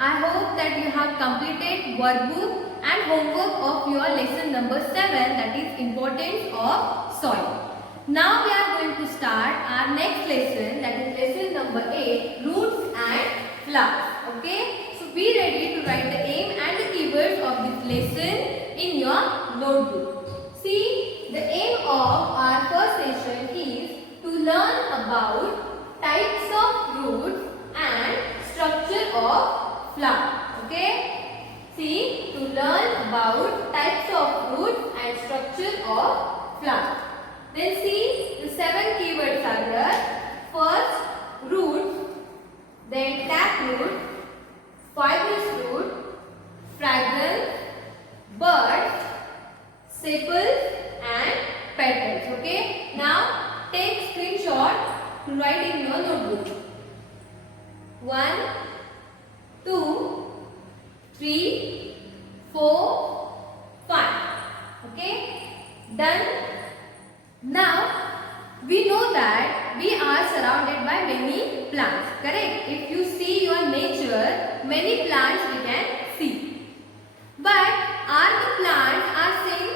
I hope that you have completed workbook and homework of your lesson number 7, that is importance of soil. Now we are going to start our next lesson, that is lesson number 8, roots and flowers. Okay, so be ready to write the aim and the keywords of this lesson in your notebook. See, the aim of our first session is to learn about types of roots and structure of flower. Okay, see, to learn about types of roots and structure of flower. Then see, the 7 keywords are there. First, root, then taproot, fibrous root, fragrance, bud, sepals and petals. Okay, now take screenshot to write in your notebook. 1, 2, 3, 4, 5. Okay, done. Now we know that we are surrounded by many plants, correct? If you see your nature, many plants we can see. But are the plants are same?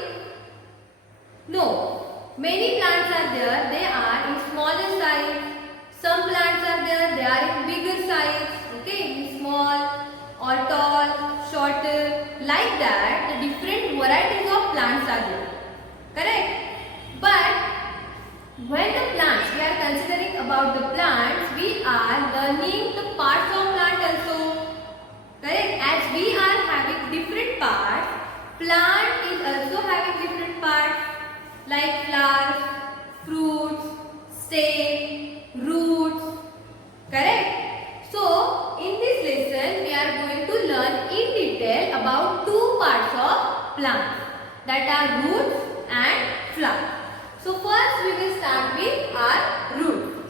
No. Many plants are there, they are in smaller size. Some plants are there, they are in bigger size. Okay, in small or tall, shorter. Like that, the different varieties of plants are there. Correct? But when the plants, we are considering about the plants, we are learning the parts of plant also. Correct? As we are having different parts, plant is also having different parts like flowers, fruits, stem, roots. Correct? So, in this lesson, we are going to learn in detail about 2 parts of plants, that are roots and flowers. So first we will start with our root.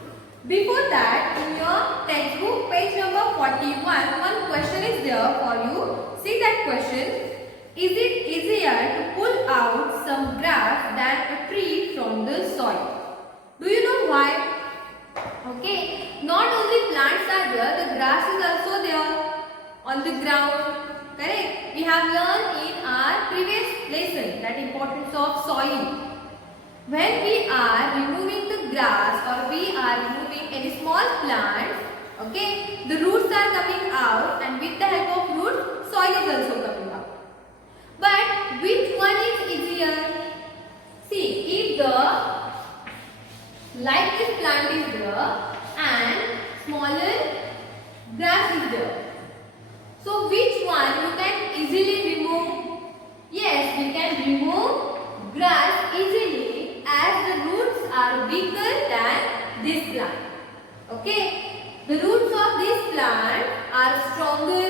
Before that, in your textbook page number 41, one question is there for you. See that question. Is it easier to pull out some grass than a tree from the soil? Do you know why? Okay, not only plants are there, the grass is also there on the ground. Correct? We have learned in our previous lesson that importance of soil. When we are removing the grass or we are removing any small plants, okay, the roots are coming out, and with the help of roots, soil is also coming out. But which one is easier? See, if like this plant is there and smaller grass is there. So which one you can easily remove? Yes, we can remove grass easily, as the roots are bigger than this plant. Okay, the roots of this plant are stronger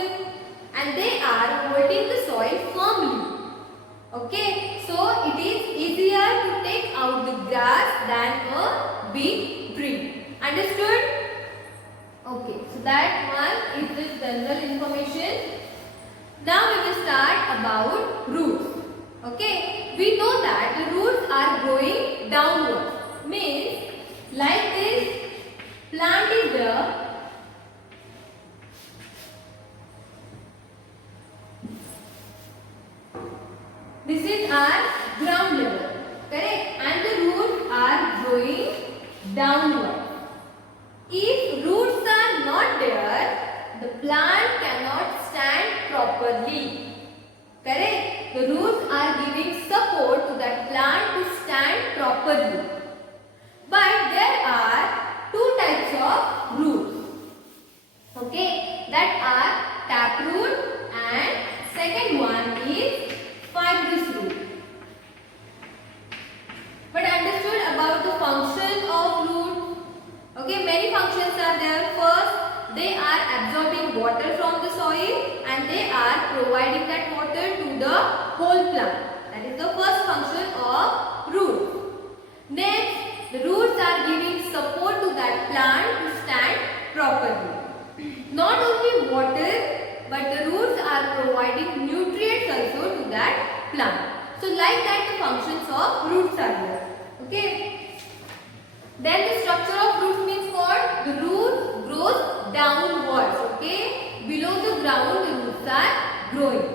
and they are holding the soil firmly. Okay, so it is easier to take out the grass than a big tree. Understood? Okay, so that one is the general information. Now we will start about roots. Okay, we know that the roots are growing downwards. Means like this plant is there. This is our ground level. Correct? And the roots are growing downward. If roots are not there, the plant cannot stand properly. Correct? The roots are giving support to that plant to stand properly. But there are 2 types of roots. Okay? That are taproot and second one is fibrous root. But understood about the function of root? Okay, many functions are there. First, they are absorbing water from the soil and they are providing that water to the whole plant. That is the first function of root. Next, the roots are giving support to that plant to stand properly. Not only water, but the roots are providing nutrients also to that plant. So like that the functions of roots are there. Okay. Then the structure of roots means what? The root grows downwards. Okay. Below the ground growing.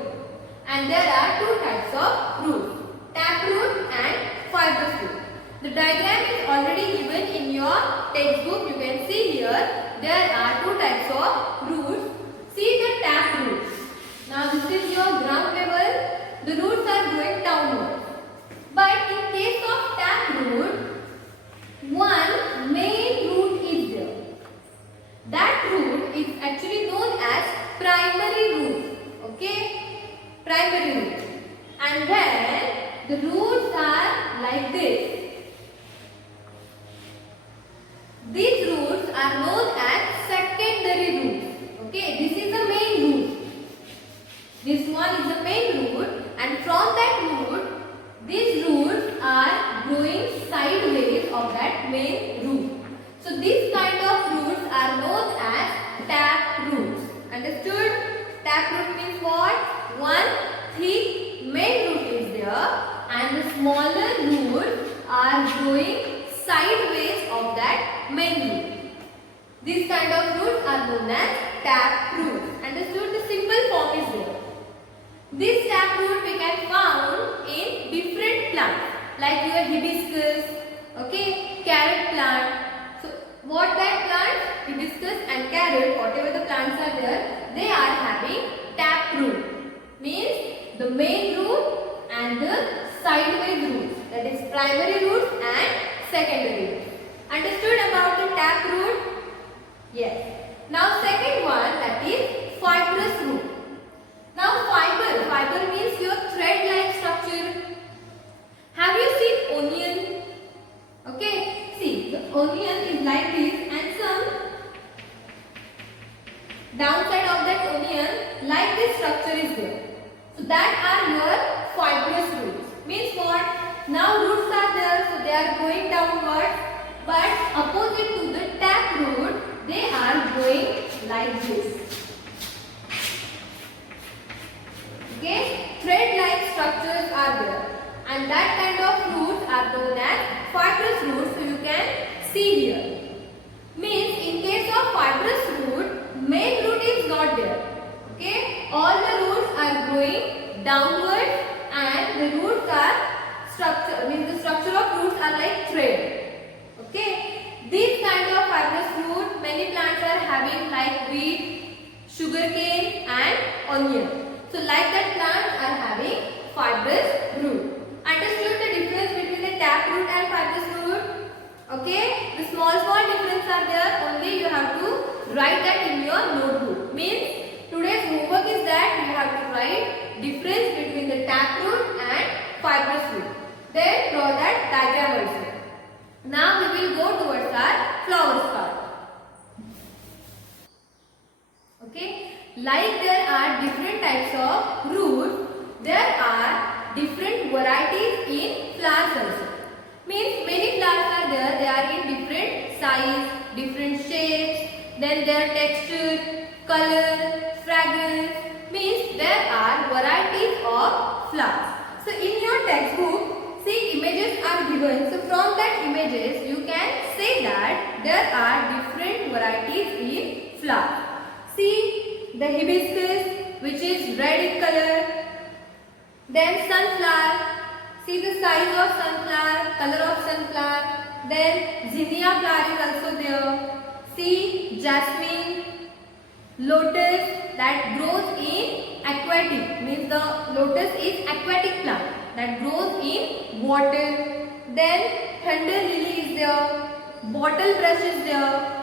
And there are two types of roots, taproot and fibrous root. The diagram is already given in your textbook. You can see here there are two types of roots. See the taproot. Now this is your ground level. The roots are going downwards. But in case of taproot, one main root is there. That root is actually known as primary root. Okay? Primary root. And then the roots are like this. These roots are known as secondary roots. Okay? This is the main root. This one is the main root, and from that root, these roots are growing sideways of that main root. So these kind of roots are known as tap roots. Understood? Tap root means what? One thick main root is there, and the smaller roots are growing sideways of that main root. These kind of roots are known as tap roots. Understood? The simple form is there. This taproot we can found in different plants like your hibiscus, okay, carrot plant. So what that plant, hibiscus and carrot, whatever the plants are there, they are having taproot. Means the main root and the sideways roots, that is primary roots and secondary roots. Understood about the taproot? Yes. Now second one, that is fibrous root. Now fiber means your thread-like structure. Have you seen onion? Okay, see the onion is like this, and some downside of that onion like this structure is there. So that are your fibrous roots. Means what? Now roots are there, so they are going downwards, but opposite to the tap root, they are going like this. Okay, thread-like structures are there, and that kind of roots are known as fibrous roots. So you can see here. Means in case of fibrous root, main root is not there. Okay, all the roots are growing downwards, and the roots are structure. Means the structure of roots are like thread. Okay, these kind of fibrous root many plants are having like wheat, sugarcane, and onion. So like that plants are having fibrous root. Understood the difference between the tap root and fibrous root? Okay, the small difference are there, only you have to write that in your notebook. Means today's homework is that you have to write difference between the tap root and fibrous root. Then draw that diagram also. Now we will go towards our flowers part. Okay. Like there are different types of roots, there are different varieties in flowers also. Means many flowers are there, they are in different size, different shapes, then their texture, color, fragrance. Means there are varieties of flowers. So in your textbook, see images are given. So from that images, you can say that there are different varieties in flowers. See the hibiscus, which is red in color. Then sunflower. See the size of sunflower, color of sunflower. Then zinnia flower is also there. See jasmine, lotus that grows in aquatic. Means the lotus is aquatic plant that grows in water. Then thunder lily is there. Bottle brush is there.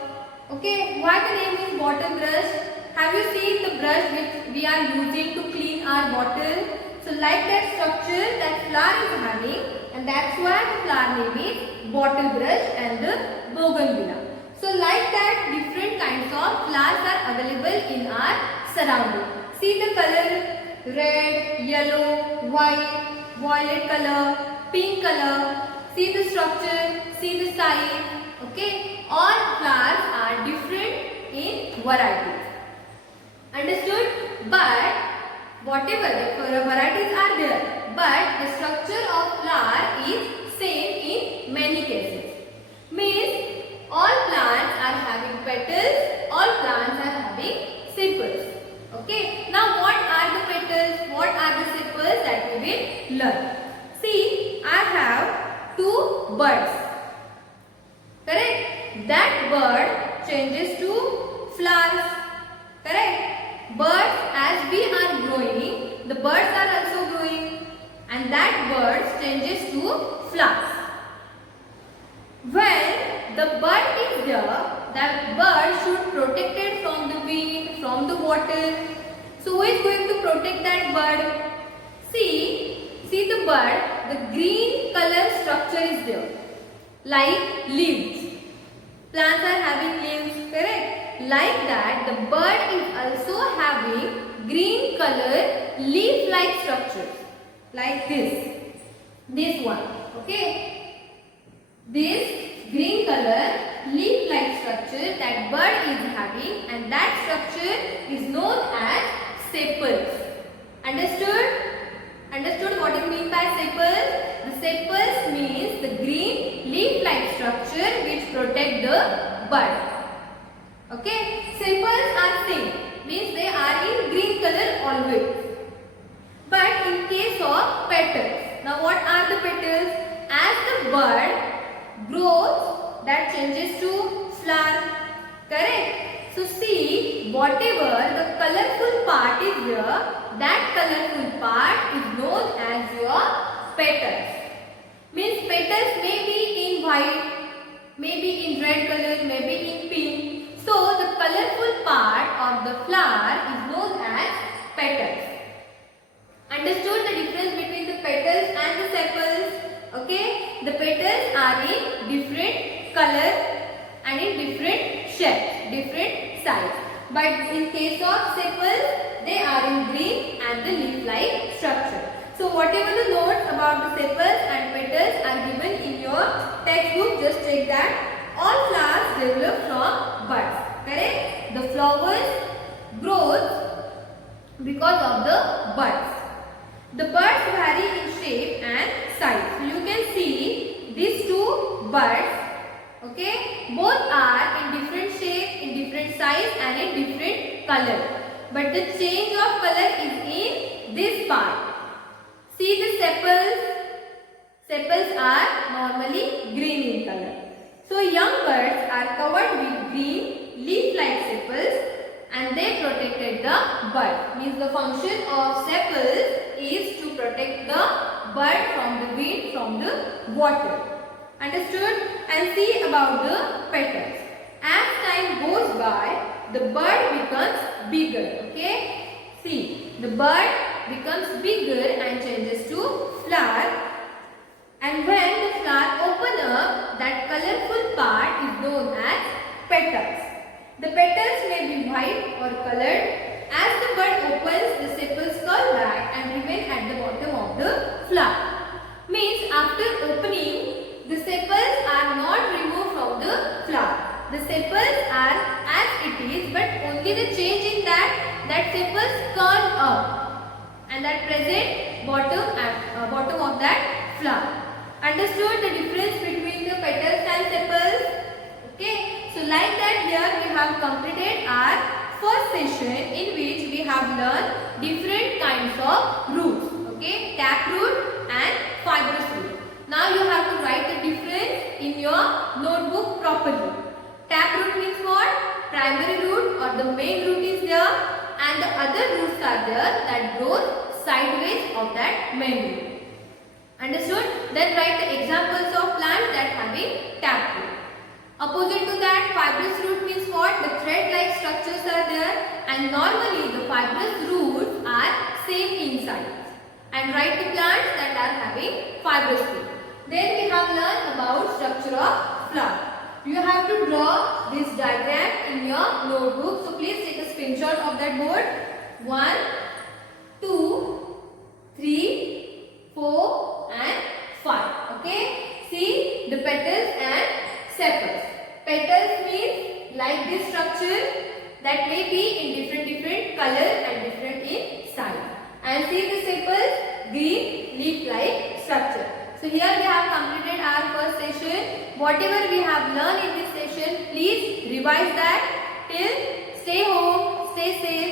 Okay, why the name is bottle brush? Have you seen the brush which we are using to clean our bottle? So like that structure that flower is having, and that's why the flower name is bottle brush and the bougainvillea. So like that different kinds of flowers are available in our surrounding. See the color, red, yellow, white, violet color, pink color. See the structure, see the size. Okay, all flowers are different in varieties. Understood? But whatever the varieties are there, but the structure of flower is same in many cases. Means all plants are having petals, all plants are having sepals. Okay. Now what are the petals? changes to flowers. When the bird is there, that bird should protected from the wind, from the water. So who is going to protect that bird? See the bird, the green color structure is there, like leaves. Plants are having leaves, correct? Like that, the bird is also having green color leaf-like structures, like this one, okay? This green color leaf-like structure that bird is having, and that structure is known as sepals. Understood? Understood what is meant by sepals? The sepals means the green leaf-like structure which protect the bird. Okay? Sepals are same, means they are in green color always. But in case of petals, now what are the petals? As the bird grows, that changes to flower. Correct? So see, whatever the colorful part is there, that colorful part is known as your petals. Means petals may be in white, maybe in red color, maybe in pink. So the colorful part of the flower is known as petals. Understood the difference between the petals and the sepals? Okay, the petals are in different color and in different shapes, different size. But in case of sepals, they are in green and the leaf-like structure. So whatever the notes about the sepals and petals are given in your textbook, just check that all flowers develop from buds. Correct? The flowers grows because of the buds. The buds vary in shape and size. So you can see these two buds. Okay, both are in different shape, in different size and in different color. But the change of color is in this part. See the sepals. Sepals are normally green in color. So young birds are covered with green leaf-like sepals and they protected the bird. Means the function of sepals is to protect the bird from the wind, from the water. Understood? And see about the petals. As time goes by, the bird becomes bigger. Okay? See, the bird becomes bigger and changes to flower. And when the flower open up, that colorful part is known as petals. The petals may be white or colored. As the bird opens, the sepals curl back and remain at the bottom of the flower. Means after opening, the sepals are not removed from the flower. The sepals are as it is, but only the change in that sepals curl up and that present bottom of that flower. Understood the difference between the petals and sepals? Okay. So like that, here we have completed our first session in which we have learned different kinds of roots. Okay, taproot and fibrous root. Now you have to write the difference in your notebook properly. Taproot means what? Primary root or the main root is there, and the other roots are there that grow sideways of that main root. Understood? Then write the examples of plants that having taproot. Opposite to that, fibrous root means what? The thread-like structures are there, and normally the fibrous roots are same in size. And write the plants that are having fibrous root. Then we have learned about structure of flower. You have to draw this diagram in your notebook. So please take a screenshot of that board. 1, 2, 3, 4 and 5. Okay. See the petals and sepals. Petals means like this structure that may be in different color and different in size. And see the sepals, green leaf-like structure. So here we have completed our first session. Whatever we have learned in this session, please revise that. Till stay home, stay safe.